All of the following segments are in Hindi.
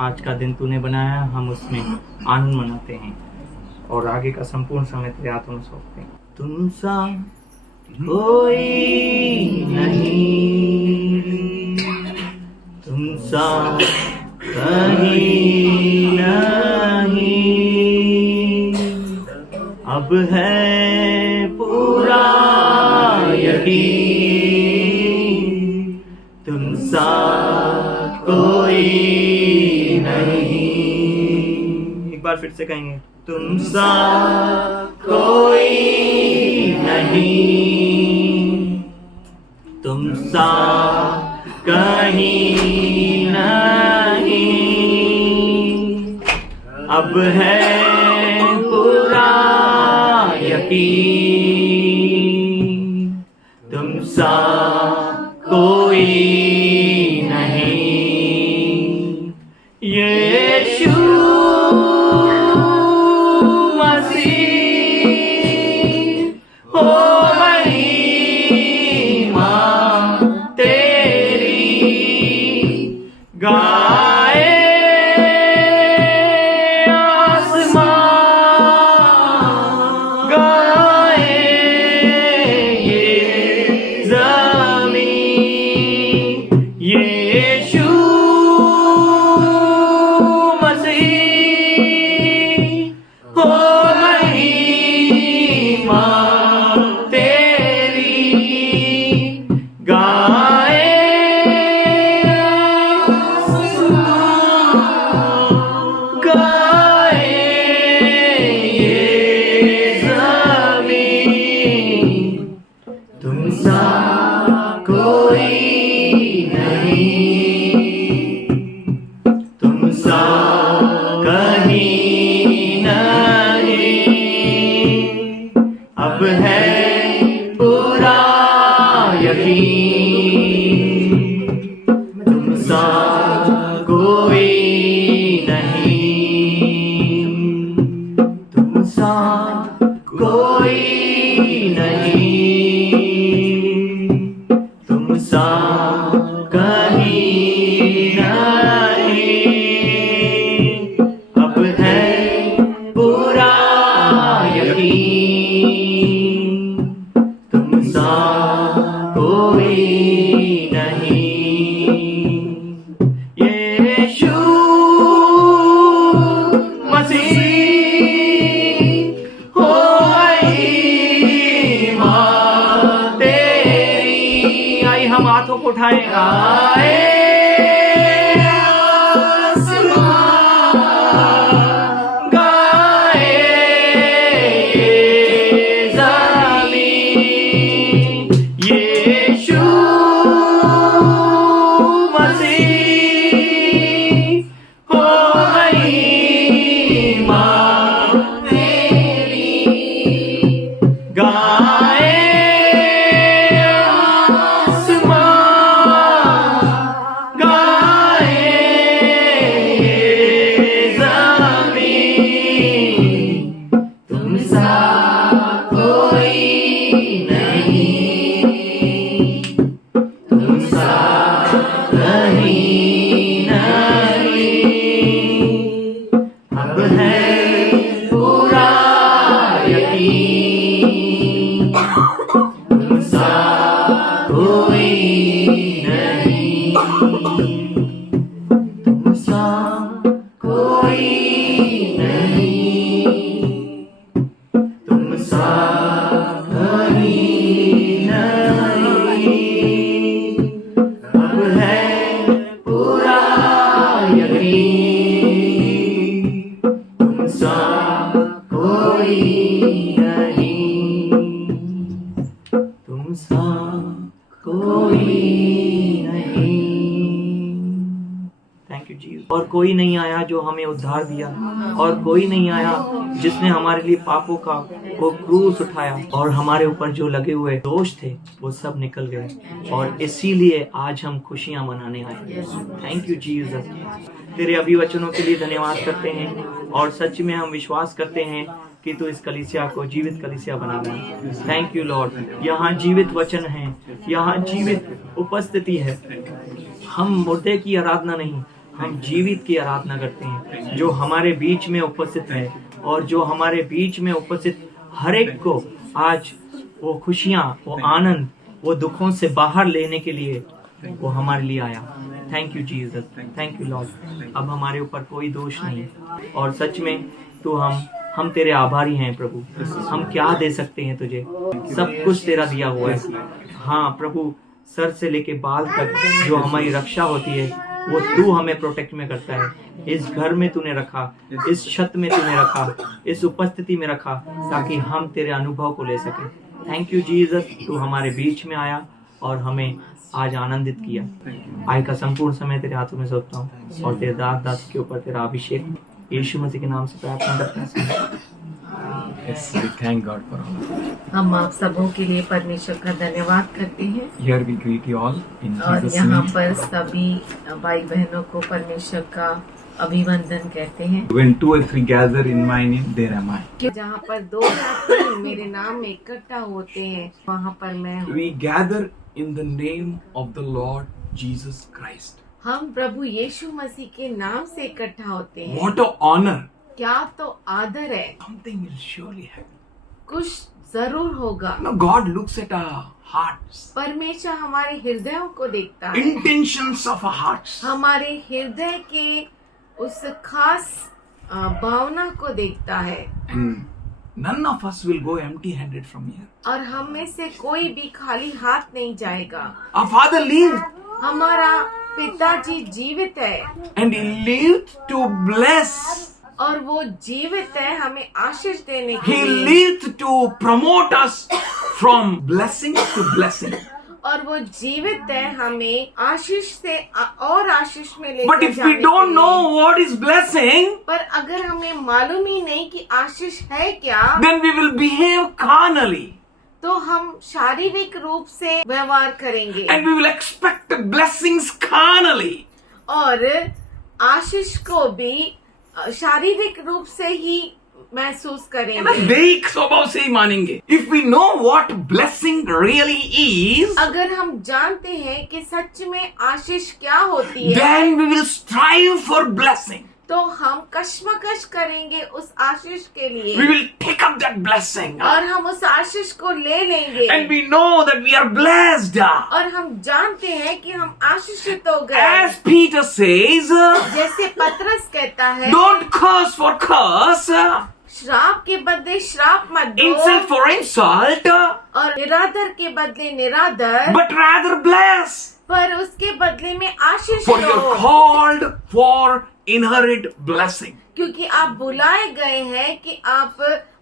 आज का दिन तूने बनाया, हम उसमें आनंद मनाते हैं और आगे का संपूर्ण समय तेरे हाथों में सौंपते हैं। तुम सा कोई नहीं, तुम सा कहीं नहीं, अब है पूरा यकीन, तुम सा कोई नहीं। एक बार फिर से कहेंगे, तुम सा कोई नहीं, तुम सा कहीं नहीं, अब है पूरा यकीन, तुम सा कोई नहीं। यीशु मसीह हो महिमा तेरी, गाए आसमान, गाए ये ज़मीन, यीशु मसीह हो महिमा तेरी, गाए गाए ये ज़मीन, तुम सा कोई नहीं, तुम सा कहीं नहीं, अब है पूरा यकीन, तुम सा कोई नहीं, तुम सा कोई नहीं, तुम सा कहीं नहीं, अब है पूरा यकीन, तुम सा कोई नहीं। यीशु मसीह हो महिमा तेरी, आई हम हाथों को उठाएं, आए आसमान, गाए ये ज़मीन, यीशु मसीह हो महिमा तेरी, गाए आसमान, गाए ये ज़मीन, तुम सा कोई नहीं, तुम सा कहीं नहीं, अब है पूरा यकीन, तुम सा कोई नहीं, तुम सा कोई नहीं, तुम सा कहीं नहीं, अब है पूरा यकीन, तुम सा कोई नहीं, तुम सा कोई नहीं। थैंक यू जी। और कोई नहीं आया जो हमें उद्धार दिया, और कोई नहीं आया जिसने हमारे लिए पापों का वो क्रूस उठाया, और हमारे ऊपर जो लगे हुए दोष थे वो सब निकल गए, और इसीलिए आज हम खुशियां मनाने आए। Thank you Jesus. तेरे अभिवचनों के लिए धन्यवाद करते हैं, और सच में हम विश्वास करते हैं कि तू इस कलीसिया को जीवित कलीसिया बना देना। Thank you Lord. यहाँ जीवित वचन है, यहाँ जीवित उपस्थिति है। हम मुर्दे की आराधना नहीं, हम जीवित की आराधना करते हैं, जो हमारे बीच में उपस्थित है और जो हमारे बीच में उपस्थित हर एक को आज वो खुशियाँ, वो आनंद, वो दुखों से बाहर लेने के लिए वो हमारे लिए आया। Thank you Jesus, thank you Lord. अब हमारे ऊपर कोई दोष नहीं और सच में तो हम तेरे आभारी हैं प्रभु। हम क्या दे सकते हैं तुझे, सब कुछ तेरा दिया हुआ है। हाँ प्रभु, सर से लेके बाल तक जो हमारी रक्षा होती है वो तू हमें प्रोटेक्ट में करता है। इस घर में तूने रखा, इस छत में तूने रखा, इस उपस्थिति में रखा ताकि हम तेरे अनुभव को ले सके। थैंक यू जीसस, तू हमारे बीच में आया और हमें आज आनंदित किया। आज का संपूर्ण समय तेरे हाथों में सौंपता हूँ और तेरे दास के ऊपर तेरा अभिषेक यीशु मसीह के नाम से प्रार्थना करते हैं। Yes, we thank God for all. हम आप सबों के लिए परमेश्वर का धन्यवाद करते हैं Here we greet you all in और Jesus' यहाँ name. पर सभी भाई बहनों को परमेश्वर का अभिवंदन कहते हैं। When two or three gather in my name, there am I. जहाँ पर दो या तीन मेरे नाम में इकट्ठा होते हैं वहाँ पर मैं हूँ। We gather in the name of the Lord Jesus Christ. हम प्रभु यीशु मसीह के नाम से इकट्ठा होते हैं। What a honor! क्या तो आदर है, Something will surely happen. कुछ जरूर होगा। Now God looks at our hearts, परमेश्वर हमारे हृदयों को देखता है, intentions of our hearts. हमारे हृदय के उस खास भावना को देखता है And none of us will go empty-handed from here. और हम में से कोई भी खाली हाथ नहीं जाएगा। Our Father lived हमारा पिताजी जीवित है and He lived to bless. और वो जीवित है हमें आशीष देने के He लिए lived to promote us from blessing to blessing. और वो जीवित है हमें आशीष से और आशीष में ले But if we don't know what is blessing, पर अगर हमें मालूम ही नहीं कि आशीष है क्या, then we will behave carnally तो हम शारीरिक रूप से व्यवहार करेंगे and we will expect blessings carnally. और आशीष को भी शारीरिक रूप से ही महसूस करेंगे। देख स्वभाव से ही मानेंगे। If we know what blessing really is, अगर हम जानते हैं कि सच में आशीष क्या होती है, then we will strive for blessing. तो हम कश्मकश करेंगे उस आशीष के लिए We will take up that blessing. और हम उस आशीष को ले लेंगे And we know that we are blessed. और हम जानते हैं कि हम आशीषित हो गए। As Peter says, जैसे पतरस कहता है, don't curse for curse, श्राप के बदले श्राप मत insult दो for insult, और निरादर के बदले निरादर, but rather bless. पर उसके बदले में आशीष For you are दो, called for inherit blessing. क्योंकि आप बुलाए गए हैं कि आप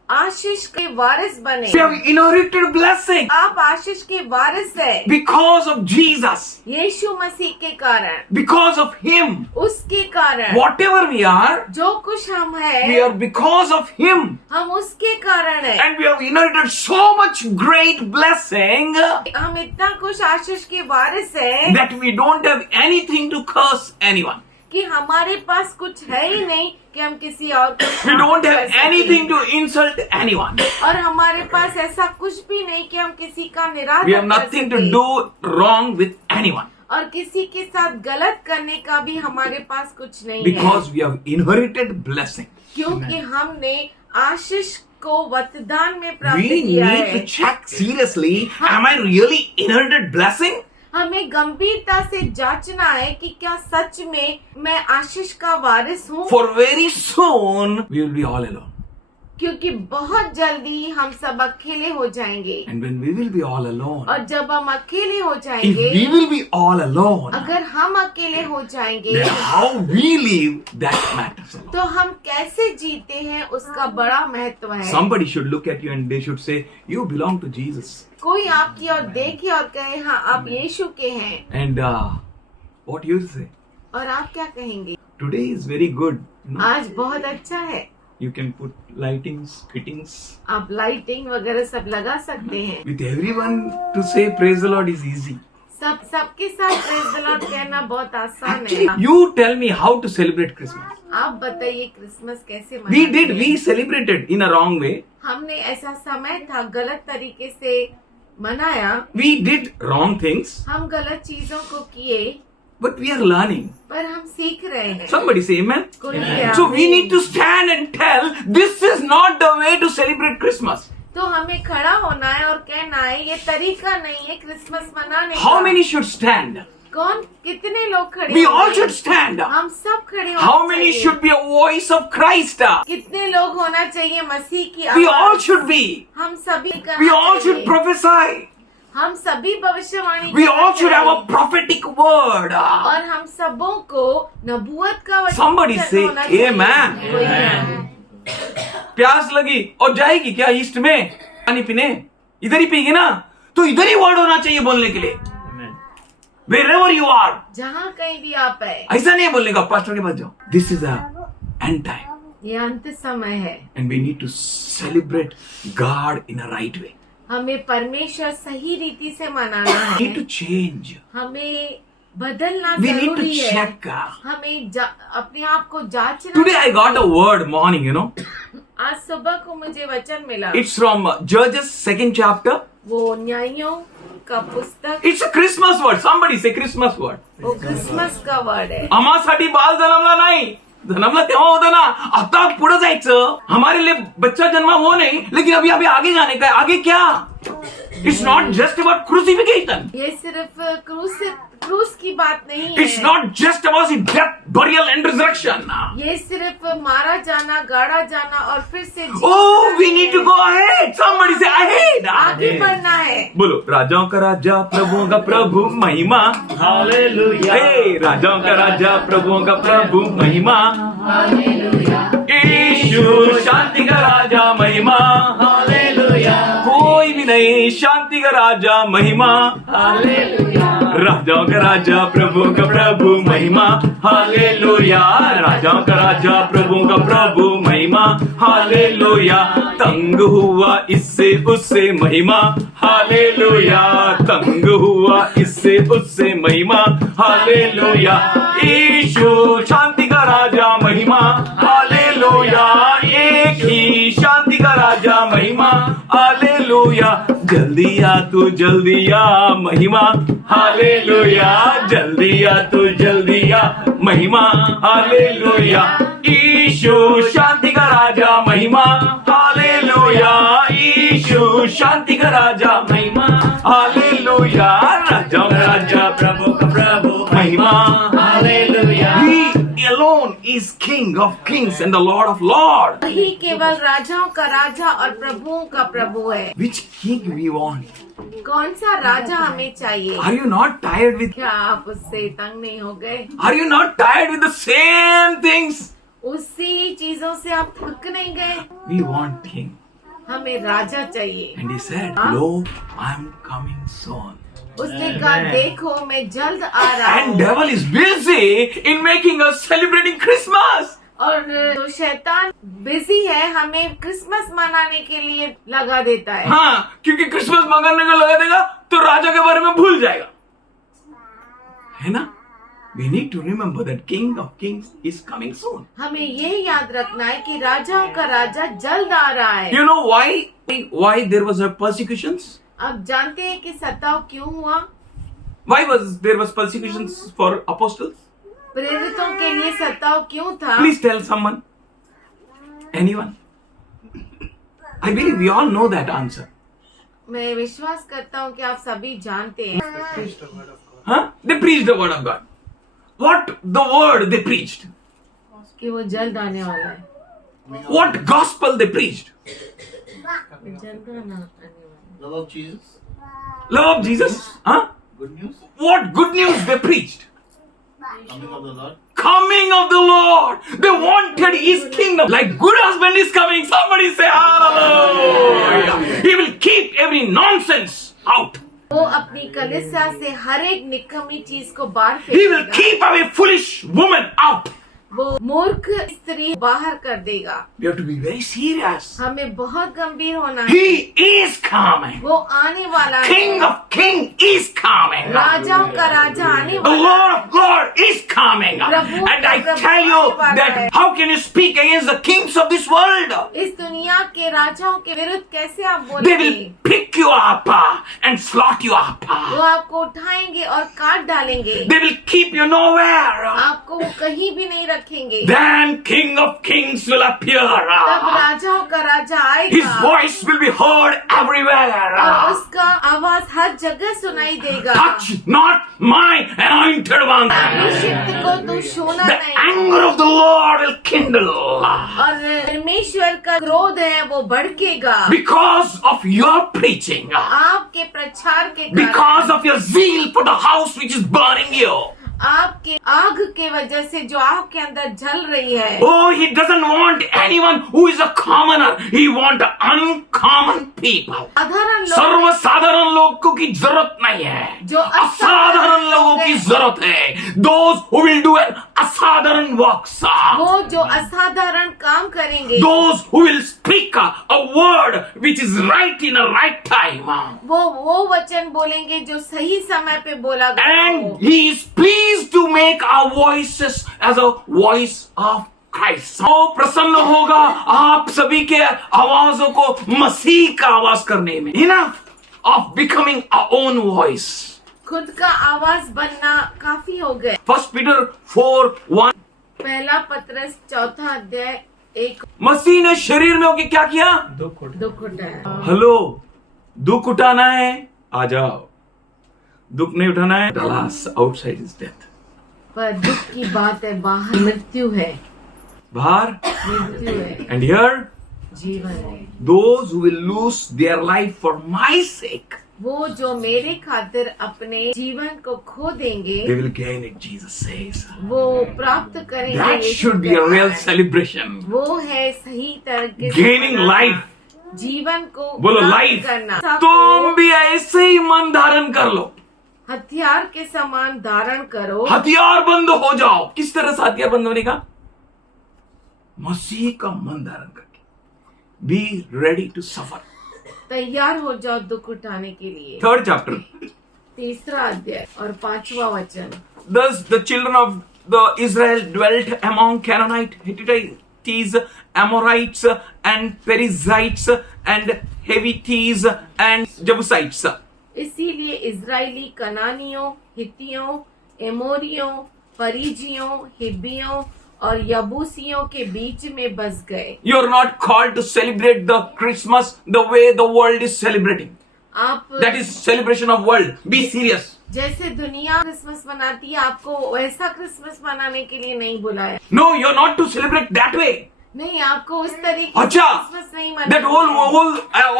आशीष के वारिस बने। We have inherited blessing आप आशीष के वारिस है because of Jesus, यीशु मसीह के कारण, because of Him. उसके कारण। Whatever we are, जो कुछ हम we है are because of Him. हम उसके कारण है। And we have inherited so much great blessing हम इतना कुछ आशीष के वारिस है that we don't have anything to curse anyone. कि हमारे पास कुछ है ही नहीं कि हम किसी और को We don't कर have सकें। anything to insult anyone. और हमारे पास ऐसा कुछ भी नहीं कि हम किसी का We निरादर have कर nothing to सकें। do wrong with anyone और किसी के साथ गलत करने का भी हमारे पास कुछ नहीं है, because we have inherited blessing. क्योंकि हमने आशीष को वरदान में प्राप्त We किया need है। to check seriously, am I really inherited blessing? हमें गंभीरता से जांचना है कि क्या सच में मैं आशीष का वारिस हूँ, For very soon we will be all alone. क्योंकि बहुत जल्दी हम सब अकेले हो जाएंगे। And when we will be all alone, और जब हम अकेले हो if जाएंगे, we will be all alone, अगर हम अकेले हो जाएंगे then how we live, that matters a lot. तो हम कैसे जीते हैं उसका बड़ा महत्व है। Somebody should look at you and they should say, you belong to Jesus. कोई आपकी ओर देखे और कहे हाँ आप यीशु के हैं, And what you say? और आप क्या कहेंगे? Today is very good. You know, आज बहुत अच्छा है, you can put lightings, fittings. आप लाइटिंग वगैरह सब लगा सकते हैं। With everyone to say praise the Lord is easy. सबके साथ प्रेज द लॉर्ड कहना बहुत आसान Actually, है। you tell me how to celebrate Christmas. आप बताइए क्रिसमस कैसे We मनाते did, हैं? we celebrated in a wrong way. हमने ऐसा समय था गलत तरीके से मनाया, We did wrong things. हम गलत चीजों को किए But we are learning. पर हम सीख रहे हैं। Somebody say amen. कोई क्या? So we need to stand and tell this is not the way to celebrate Christmas. तो हमें खड़ा होना है और कहना है ये तरीका नहीं है क्रिसमस मनाने का। How many should stand? कौन कितने लोग खड़े We होंगे? all should stand. हम सब खड़े होना How many चाहिए। should be a voice of Christ? कितने लोग होना चाहिए मसीह की We आवाज? all should be. हम सभी करना We all should चाहिए। prophesy. हम सभी भविष्यवाणी We करना all should have a चाहिए। prophetic word. और हम सबों को नबूवत का वचन Somebody say होना चाहिए। amen. कोई क्या? प्यास लगी और जाएगी क्या ईस्ट में पानी पीने? इधर ही पिएगी ना, तो इधर ही वर्ड होना चाहिए बोलने के लिए। Wherever you are. जहाँ कहीं भी आप है, ऐसा नहीं बोलने का पास्टर के पास जाओ। This is the end time. ये अंत समय है। And we need to celebrate God in a right way. हमें परमेश्वर सही रीति से मनाना We need है। to change. हमें बदलना We need to जरूरी है। check. हमें अपने आप को जांचना। Today I got a word morning, you know. आज सुबह को मुझे वचन मिला। It's from Judges 2nd chapter. वो न्यायों का पुस्तक, It's a Christmas word. Somebody say Christmas word. वो क्रिसमस का वर्ड है। आम्हासाठी बाल जन्मला नाही, जन्मला तेव्हा होता ना, आता पुढे जायचं. हमारे लिए बच्चा जन्मा वो नहीं, लेकिन अभी अभी आगे जाने का है. आगे क्या? It's not just about crucifixion. ये सिर्फ क्रूस की बात नहीं है। It's not just about the death, burial and resurrection. ये सिर्फ मारा जाना, गाड़ा जाना और फिर से Oh, we need to go ahead. Somebody say ahead. आगे बढ़ना है। बोलो, राजाओं का राजा, प्रभुओं का प्रभु, महिमा. हालेलुया। हे, राजाओं का राजा, प्रभुओं का प्रभु, महिमा. यीशु शांति का राजा, महिमा. हालेलुया। कोई भी नहीं, शांति का राजा, महिमा. हालेलुया। राजाओं का राजा, प्रभुओं का प्रभु, महिमा. हालेलुया. राजाओं का राजा, प्रभुओं का प्रभु, महिमा. हालेलुया. तंग हुआ इससे उससे, महिमा. हालेलुया. तंग हुआ इससे उससे, महिमा. हालेलुया. यीशु शांति का राजा, महिमा. हालेलुया. एक ही शांति का राजा, महिमा. हालेलुया. जल्दी आ तू, जल्दी आ, महिमा. हालेलुया. जल्दी आ तू, जल्दी आ, महिमा. हालेलुया. यीशु शांति का राजा, महिमा. हालेलुया. यीशु शांति का राजा, महिमा. हालेलुया. राजाओं का राजा, प्रभु का प्रभु, महिमा. Hallelujah. He alone is King of kings and the Lord of lords. वही केवल राजाओं का राजा और प्रभुओं का प्रभु है। Which king we want? कौन सा राजा हमें चाहिए? Are you not tired with? क्या आप उससे तंग नहीं हो गए? Are you not tired with the same things? उसी चीजों से आप थक नहीं गए? We want king. हमें राजा चाहिए। And he said, Huh? "Lo, I am coming soon." उसने कहा देखो मैं जल्द आ रहा And हूँ। devil is busy in making us celebrating Christmas. और तो शैतान बिजी है, हमें क्रिसमस मनाने के लिए लगा देता है। हाँ, क्योंकि क्रिसमस मनाने को लगा देगा तो राजा के बारे में भूल जाएगा, है ना? We need to remember that King of Kings is coming soon. हमें ये याद रखना है कि राजाओं का राजा जल्द आ रहा है। You know why there was a persecutions? अब जानते हैं कि सताव क्यों हुआ? Why there was persecutions for apostles? प्रेरितों के लिए सताव क्यों था? Please tell someone. Anyone? I believe we all know that answer. मैं विश्वास करता हूँ कि आप सभी जानते हैं। Huh? They preached the word of God. What the word they preached? कि वो जल्द आने वाला है। What gospel they preached? जल्द आने वाला है। Love of Jesus. Love of Jesus? Huh? Good news. What good news they preached? Coming of the Lord. Coming of the Lord. They wanted His kingdom. Like good husband is coming. Somebody say hallelujah. He will keep every nonsense out. वो अपनी कलीसिया से हर एक निकम्मी चीज को बाहर He will फेंकेगा। keep away foolish women out. वो मूर्ख स्त्री बाहर कर देगा। We have to be very serious. हमें बहुत गंभीर होना है। He is coming. वो आने वाला King है। of Kings is coming. राजाओं का राजा आने The वाला Lord of God is coming. Prabhu And I का tell you आने वाला है। that how can you speak against the kings of this world? इस दुनिया के राजाओं के विरुद्ध कैसे आप They will बोलेंगे? pick you up and slot you up. वो आपको उठाएंगे और काट डालेंगे। They will keep you nowhere. आपको वो कहीं भी नहीं रखेंगे। Then King of Kings will appear. तब राजाओं का राजा His आएगा voice will be heard everywhere. और उसका आवाज हर जगह सुनाई देगा। Touch not my anointed one. अभिषिक्त को तू छूना The नहीं। anger of the Lord will kindle और परमेश्वर का क्रोध है वो भड़केगा because of your preaching, आपके प्रचार के कारण, because of your zeal for the house which is burning you. आपके आग के वजह से जो आपके अंदर जल रही है। Oh, he doesn't want anyone who is a commoner. He wants uncommon people. साधारण लोग सर्वसाधारण लोगों की जरूरत नहीं है, जो असाधारण लोगों की जरूरत है. Those who will do an असाधारण works. वो जो असाधारण काम करेंगे, Those who will speak a word which is right in a right time. वो वचन बोलेंगे जो सही समय पे बोला गया And हो। he is pleased to make our voices as a voice of Christ. वो प्रसन्न होगा आप सभी के आवाजों को मसीह का आवाज करने में. Enough of becoming our own voice. खुद का आवाज बनना काफी हो गया। 1 Peter 4:1. पहला पत्रस 4 अध्याय 1 मसीह ने शरीर में होके क्या किया? दुख उठाया। दुख उठाया। हेलो, दुख उठाना है, आ जाओ. दुख नहीं उठाना है, alas, outside is death. पर दुख की बात है, बाहर मृत्यु है। बाहर, मृत्यु है, and here जीवन है। those who will lose their life for my sake, वो जो मेरे खातिर अपने जीवन को खो देंगे, they will gain it, Jesus says. वो प्राप्त करेंगे। That Yeshu should be a कहता real है। celebration. वो है सही तरीके से Gaining मनाना, life. जीवन को बोलो प्राप्त लाइफ. करना। तुम भी ऐसे ही मन धारण कर लो, हथियार के समान धारण करो। हथियार बंद हो जाओ. किस तरह से हथियार बंद होने का? मसीह का मन धारण करके. Be ready to suffer. तैयार हो जाओ दुख उठाने के लिए। 3rd chapter. 3 अध्याय और 5वां वचन। Thus the children of the Israel dwelt among Canaanite, Hittites, Amorites, and Perizzites, and Hivites, and Jebusites. इसीलिए इजरायली कनानियों, हित्तियों, एमोरियों, परिजियों, हिब्बियों और यबूसियों के बीच में बस गए। You are not called to celebrate the Christmas the way the world is celebrating. आप That is celebration of world. Be serious. जैसे दुनिया क्रिसमस मनाती है, आपको वैसा क्रिसमस मनाने के लिए नहीं बुलाया। No, you are not to celebrate that way. नहीं, आपको उस तरीके से अच्छा, क्रिसमस नहीं that मनाना।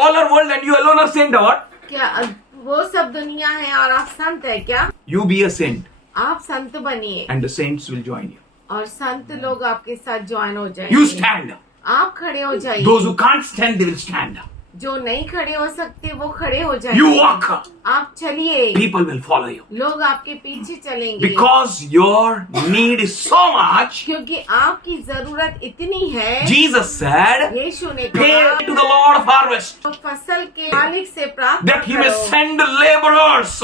all our world and you alone are saint. What? क्या वो सब दुनिया है और आप संत है क्या? You be a saint, आप संत बनिए and the saints will join you. और संत लोग आपके साथ ज्वाइन हो जाएंगे। You stand. आप खड़े हो जाइए। Those who can't stand, they will stand. जो नहीं खड़े हो सकते वो खड़े हो जाएंगे। You walk. आप चलिए, People will follow you. लोग आपके पीछे चलेंगे। Because your need is so much. क्योंकि आपकी जरूरत इतनी है। Jesus said, यीशु ने pay कहा to the Lord of harvest तो फसल के मालिक से प्रार्थना that he may करो send laborers,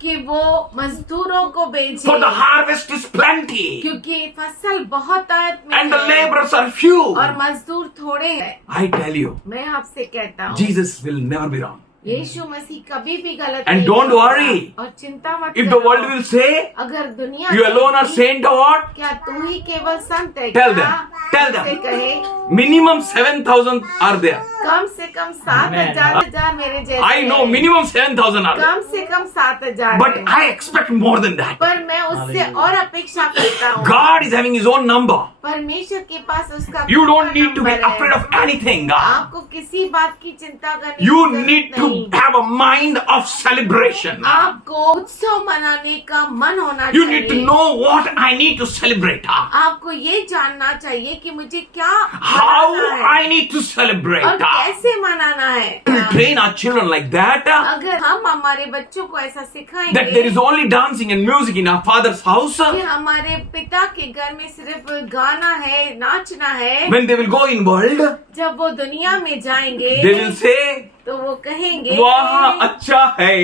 कि वो मजदूरों को भेजे, for the harvest is plenty क्योंकि फसल बहुत आयत में and the है laborers are few. और मजदूर थोड़े हैं। I tell you, मैं आपसे कहता हूँ, Jesus will never be wrong. यीशु मसीह कभी भी गलत And नहीं don't होगा। worry. और चिंता मत If करो। the world will say, अगर दुनिया you alone are saint or what? क्या तू ही केवल संत है Tell क्या? them. Tell them. से कहे Minimum 7,000 are there. कम से कम 7,000 मेरे जैसे I know हैं। minimum 7,000 are there. कम से कम 7,000 But हैं। I expect more than that. पर मैं उससे और अपेक्षा करता हूँ। God is having his own number. परमेश्वर के पास उसका You खुद don't का need to be नंबर है। afraid of anything. आपको किसी बात की चिंता करने You की need जरूरत to नहीं। have a mind of celebration. आपको उत्सव मनाने का मन होना You चाहिए। need to know what I need to celebrate. आपको ये जानना चाहिए कि मुझे क्या How मनाना है I need to celebrate. और कैसे मनाना है। Train our children like that. अगर हम हमारे बच्चों को ऐसा That there सिखाएंगे is only dancing and music in our father's house. कि हमारे पिता के घर में सिर्फ गाना है, नाचना है, When they will go in world, जब वो दुनिया में जाएंगे they will say, तो वो कहेंगे वहाँ अच्छा है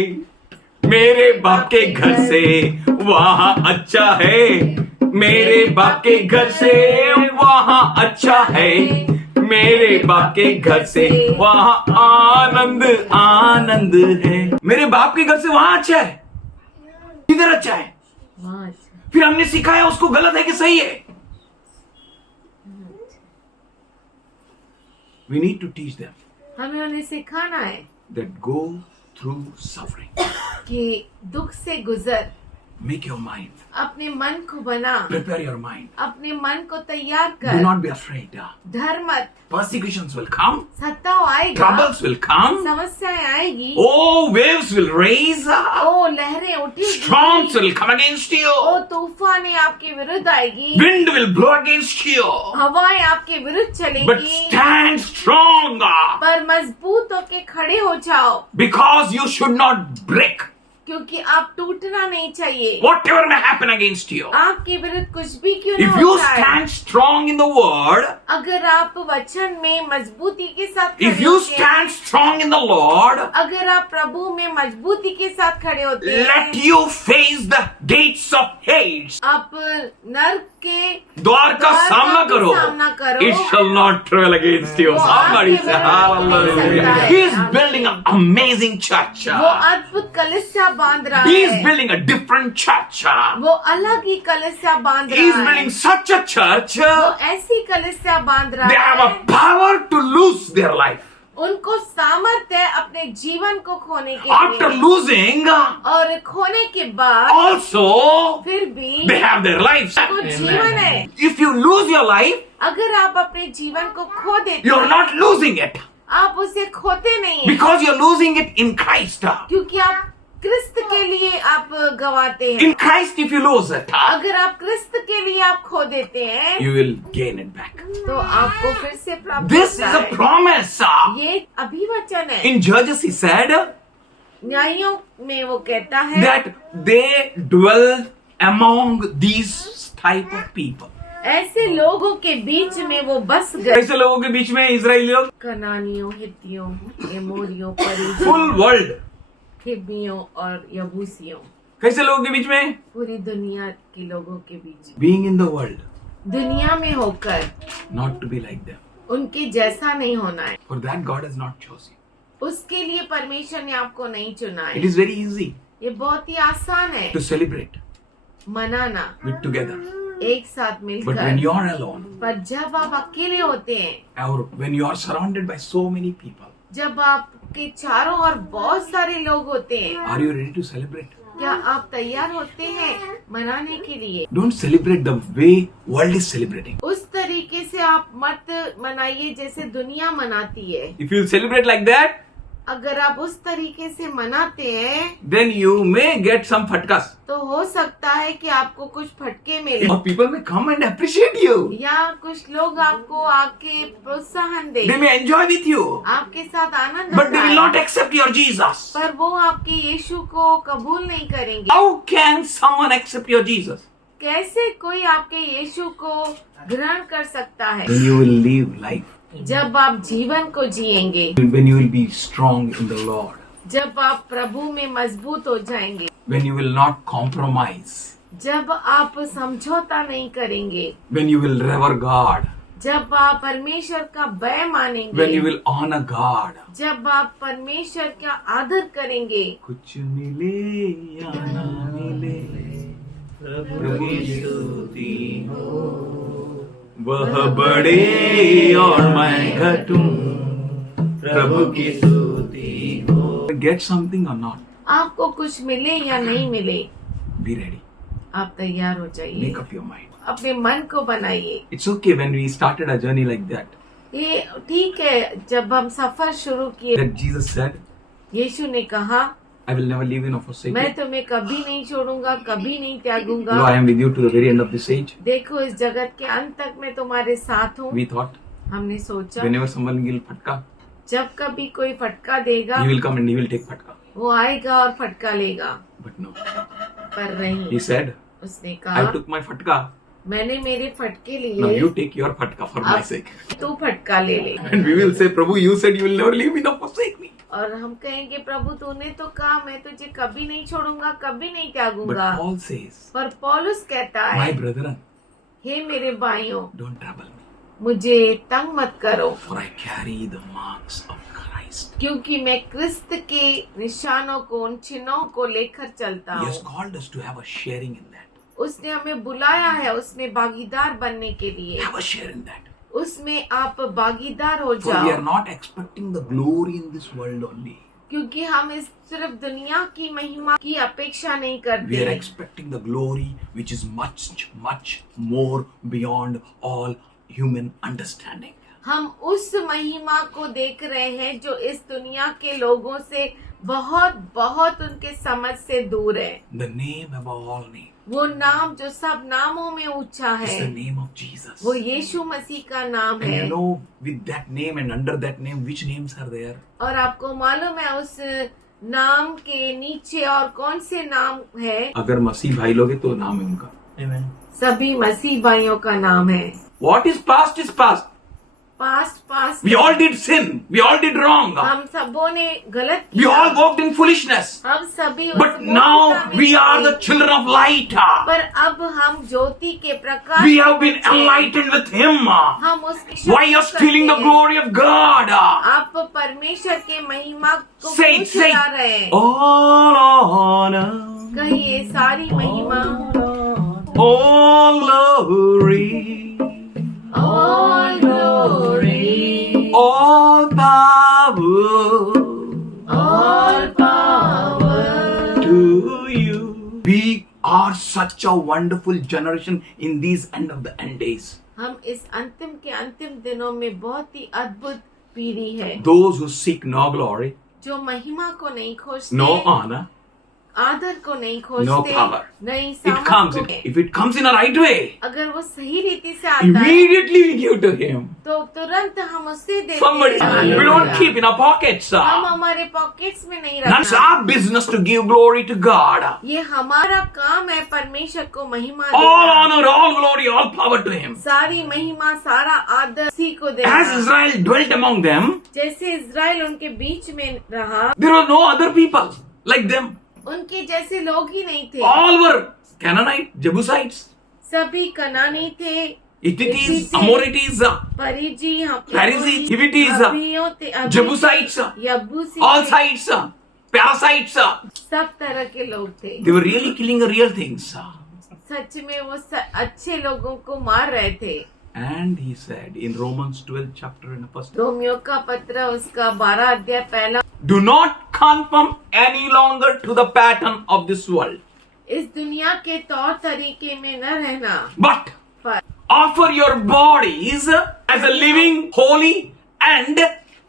मेरे बाप के घर से, वहाँ अच्छा है मेरे बाप के घर से, वहाँ अच्छा है मेरे बाप के घर से, वहाँ आनंद आनंद है। मेरे बाप के घर से वहाँ अच्छा है, इधर अच्छा है। हाँ, अच्छा। फिर हमने सिखाया उसको गलत है कि सही है। We need to teach them हमें उन्हें सिखाना है that go through suffering. कि दुख से गुजर, Make your mind. अपने मन को बना, Prepare your mind. अपने मन को तैयार Do कर, not be afraid. डर मत, Persecutions will come. सताव आएगा, Troubles will come. समस्याएं आएगी, Oh, waves will raise. ओ लहरें उठेगी, Storms will come against O you. तूफानें आपके विरुद्ध आएगी, Wind will blow against you. हवाएं आपके विरुद्ध But चलेगी, stand strong पर मजबूत होके खड़े हो जाओ, because you should not break. क्योंकि आप टूटना नहीं चाहिए। Whatever may happen against you. आपके विरुद्ध कुछ भी क्यों If ना you हो जाए, stand strong in the word, अगर आप वचन में मजबूती के साथ if खड़े you होते हैं, stand strong in the Lord, अगर आप प्रभु में मजबूती के साथ खड़े होते let हैं, you face the gates of Hades. आप नर्क के द्वार का सामना करो. सामना करो, It shall not prevail against you. वो Somebody आपके say विरुद्ध नहीं सकता hallelujah. है. He is building an amazing church. वो अद्भुत कलिसिया बांध रहा He is है, building a different church. वो अलग ही कलिसिया बांध He is रहा building है, such a church. वो ऐसी कलिसिया बांध रहा They have है, a power to lose their life. उनको सामर्थ्य है अपने जीवन को खोने के After लिए, losing, और खोने के बाद also फिर भी they have their lives. को जीवन है। If you lose your life, अगर आप अपने जीवन को खो देते you're हैं, not losing it आप उसे खोते नहीं हैं, because you're losing it in Christ. क्योंकि आप क्रिस्त के लिए आप गवाते हैं। In Christ, if you lose it, अगर आप क्रिस्त के लिए आप खो देते हैं, you will gain it back. तो आपको फिर से प्राप्त This is होता a है। promise. ये अभिवचन है। In Judges, he said न्यायों में वो कहता है that they dwell among these type of people. ऐसे लोगों के बीच में वो बस गए, कैसे लोगों के बीच में इजरायली लोग? कनानियों, हित्तियों, एमोरियों, Full परिज्जियों, world. हिब्बियों और यबूसियों, कैसे लोगों के बीच में? पूरी दुनिया के लोगों के बीच, Being in the world, दुनिया में होकर not to be like them. उनके जैसा नहीं होना है। For that, God has not chosen. उसके लिए परमेश्वर ने आपको नहीं चुना It है। is very easy ये बहुत ही आसान है to celebrate मनाना with together. एक साथ But when मिलकर, you are alone, पर जब आप अकेले होते हैं, or when you are surrounded by so many people, जब आपके चारों ओर बहुत सारे लोग होते हैं, are you ready to celebrate? क्या आप तैयार होते हैं मनाने के लिए? Don't celebrate the way world is celebrating. उस तरीके से आप मत मनाइए जैसे दुनिया मनाती है। If you celebrate like that, अगर आप उस तरीके से मनाते हैं, then you may get some fatkas. तो हो सकता है कि आपको कुछ फटके मिले, Or people may come and appreciate you. या कुछ लोग आपको आके प्रोत्साहन दे, They may enjoy with you. आपके साथ आनंद But they will not उठाए, accept your Jesus. पर वो आपके यीशु को कबूल नहीं करेंगे। How can someone accept your Jesus? कैसे कोई आपके यीशु को ग्रहण कर सकता है? When you will live life. जब आप जीवन को जिएंगे, When you will be strong in the Lord. जब आप प्रभु में मजबूत हो जाएंगे, When you will not compromise. जब आप समझौता नहीं करेंगे, When you will revere God. जब आप परमेश्वर का भय मानेंगे, When you will honor God. जब आप परमेश्वर का आदर करेंगे, कुछ मिले या ना मिले, प्रभु की स्तुति हो, वह बड़े और मैं घटूं, प्रभु की स्तुति हो. Get something or not? आपको कुछ मिले या नहीं मिले, Be ready. आप तैयार हो जाइए, Make up your mind. अपने मन को बनाइए। It's okay when we started a journey like that. ये ठीक है, जब हम सफर शुरू किए, That Jesus said, यीशु ने कहा, I will never leave you nor forsake मैं you. तुम्हें कभी नहीं छोड़ूंगा, कभी नहीं त्यागूंगा। Lo, I am with you to the very end of this age. देखो इस जगत के अंत तक मैं तुम्हारे साथ हूँ। We thought, हमने सोचा, whenever someone will fatka, जब कभी कोई फटका देगा he will come and he will take fatka. वो आएगा और फटका लेगा, But no, पर नहीं। he said, उसने I कहा took my fatka. मैंने मेरे फटके Now लिए, you take your fatka for my अब sake. तू फटका ले ले। And we will say, Prabhu, you said you will never leave me nor forsake me. और हम कहेंगे प्रभु तूने तो कहा मैं तुझे कभी नहीं छोड़ूंगा, कभी नहीं But त्यागूंगा। Paul says, पर पौलुस कहता my है, brethren, हे मेरे भाइयों, don't trouble me, मुझे तंग मत करो, for I carry the marks of Christ. क्योंकि मैं क्रिस्त के निशानों को, उन चिन्हों को लेकर चलता He has हूँ। called us to have a sharing in that. उसने हमें बुलाया है उसमें भागीदार बनने के लिए, Have a share in that. उसमें आप भागीदार हो For we are जाओ, not expecting the glory in this world only. क्योंकि हम इस सिर्फ दुनिया की महिमा की अपेक्षा नहीं We करते, are expecting the glory which is much, much more beyond all human understanding. हम उस महिमा को देख रहे हैं जो इस दुनिया के लोगों से बहुत बहुत उनके समझ से दूर है। The name above all names वो नाम जो सब नामों में ऊंचा is है, the name of Jesus. वो यीशु मसीह का नाम And है। you know, with that name and under that name, which names are there? और आपको मालूम है उस नाम के नीचे और कौन से नाम है? अगर मसीह भाई लोगे तो नाम है उनका. Amen. सभी मसीह भाइयों का नाम है। What is past is past. Past past We all did sin. We all did wrong. हम सबों ने गलत We किया, all walked in foolishness. हम सभी उस But मूर्खता now में we are the थे। children of light. पर अब हम ज्योति के प्रकाश We have में been बचे। enlightened with Him. हम उसकी Why शक्ति are stealing the करते हैं। glory of God? आप परमेश्वर के महिमा को Say क्यों it, say चुरा it. रहे हैं? All honor, कहिए सारी महिमा, all glory, all glory, all power all power to you. We are such a wonderful generation in these end of the end days. हम इस अंतिम के अंतिम दिनों में बहुत ही अद्भुत पीढ़ी है, Those who seek no glory, जो महिमा को नहीं खोजते, no honor, आदर को नहीं no खोजते, power. नहीं It comes, सामर्थ को। if it comes in a right way, अगर वो सही रीति से आता है immediately we give to Him. तो तुरंत हम उससे देते Somebody, हैं। we don't keep in our pockets. हम हमारे पॉकेट्स में नहीं That's रखना। our business to give glory to God. ये हमारा काम है परमेश्वर को महिमा All देना। honor, all glory, all power to Him. सारी महिमा, सारा आदर उसी को As देना। Israel dwelt among them, जैसे इज़राइल उनके बीच में रहा, there were no other people like them. उनके जैसे लोग ही नहीं थे। All were Canaanite, Jebusites, सभी कनानी थे, Hittites, Amorites, परिजी, Pharisees, Hivites, हब्बियों थे, Jebusites, यबूसी all थे, sides, parasites. सब तरह के लोग थे। They were really killing the real things. सच में वो अच्छे लोगों को मार रहे थे। And he said in Romans 12 chapter in the first, Romeo का पत्र उसका 12 अध्याय पहला, do not conform any longer to the pattern of this world, इस दुनिया के तौर तरीके में न रहना, but पर offer your bodies as a living, holy and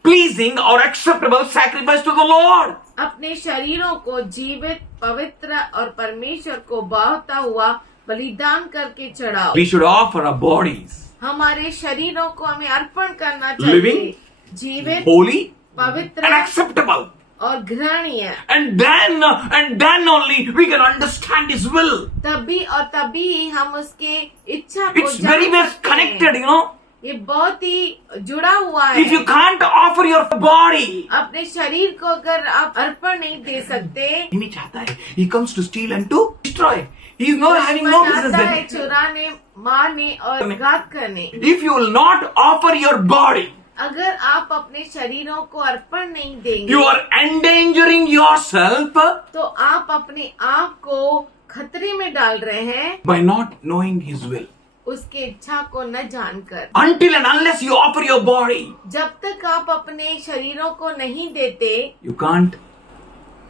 pleasing or acceptable sacrifice to the Lord. अपने शरीरों को जीवित, पवित्र और परमेश्वर को भावता हुआ बलिदान करके चढ़ाओ। We should offer our bodies हमारे शरीरों को हमें अर्पण करना Living, चाहिए, जीवित, holy and पवित्र acceptable. और घृणीय। And then only we can understand His will. तभी और तभी ही हम उसके इच्छा को It's very जान much सकते हैं। connected, you know. ये बहुत ही जुड़ा हुआ है। If you can't offer your body, अपने शरीर को अगर आप अर्पण नहीं दे सकते, नहीं चाहता है. He comes to steal and to destroy. He is not having no business आता है there. चुराने, मारने और घात करने। If you will not offer your body, अगर आप अपने शरीरों को अर्पण नहीं देंगे, you are endangering yourself तो आप अपने आप को खतरे में डाल रहे हैं, by not knowing His will. उसके इच्छा को न जानकर। Until and unless you offer your body, जब तक आप अपने शरीरों को नहीं देते, you can't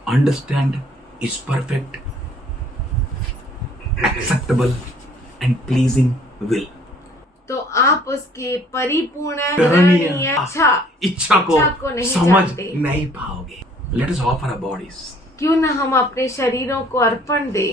understand His perfect, acceptable and pleasing will. तो आप उसके परिपूर्ण ग्रहणीय ग्रहणीय इच्छा इच्छा को नहीं समझ जानते। नहीं पाओगे. Let us offer our bodies. क्यों न हम अपने शरीरों को अर्पण दे।